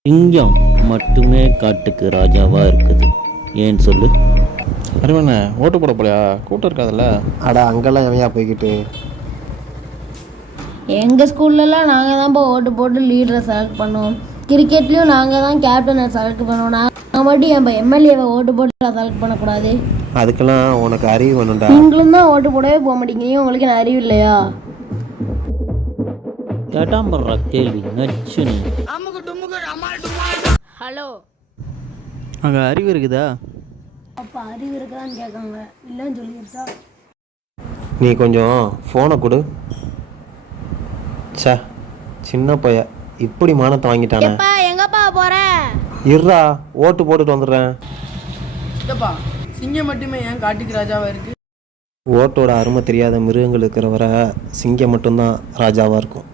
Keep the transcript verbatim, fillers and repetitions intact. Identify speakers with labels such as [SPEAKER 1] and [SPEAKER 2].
[SPEAKER 1] சிங்கம் மட்டுமே காட்டுக்கு ராஜாவா இருக்குது. ஏன்னு சொல்லு.
[SPEAKER 2] அறிவண்ணே, ஓட்டு போட போலையா? கூட்டம் இருக்காதுல்ல.
[SPEAKER 3] அட அங்கெல்லாம் எவையா போய்கிட்டு.
[SPEAKER 4] எங்கள் ஸ்கூல்லலாம் நாங்கள் தான்ப்பா ஓட்டு போட்டு லீடரை செலக்ட் பண்ணுவோம். கிரிக்கெட்லேயும் நாங்கள் தான் கேப்டனை செலக்ட் பண்ணுவோம். நாங்கள் மட்டும் என் எம்எல்ஏவை ஓட்டு போட்டு செலக்ட் பண்ணக்கூடாது.
[SPEAKER 3] அதுக்கெல்லாம் உனக்கு அறிவு வேணும்டா.
[SPEAKER 4] நீங்களும் தான் ஓட்டு போடவே போக மாட்டேங்கிறீங்க. உங்களுக்கு என்ன அறிவு இல்லையா?
[SPEAKER 1] கேட்டான் பண்ற கேள்வி நச்சுன்னு.
[SPEAKER 4] ஹலோ,
[SPEAKER 2] அங்கே அறிவு இருக்குதா?
[SPEAKER 4] அப்போ அறிவு இருக்குதான்னு கேட்காங்க. இல்லைன்னு சொல்லிடுச்சா?
[SPEAKER 3] நீ கொஞ்சம் ஃபோனை கொடு. சே, சின்ன பைய இப்படி மானத்தை வாங்கிட்டானே.
[SPEAKER 4] எப்பா எங்கப்பா போற?
[SPEAKER 3] இருடா, ஓட்டு போட்டுட்டு வந்துடுறேன்.
[SPEAKER 5] சித்தப்பா, சிங்கம் மட்டுமே ஏன் காட்டுக்கு ராஜாவா இருக்கு?
[SPEAKER 3] ஓட்டோட அருமை தெரியாத மிருகங்கள் இருக்கிற வரை சிங்கம் மட்டும்தான் ராஜாவாக இருக்கும்.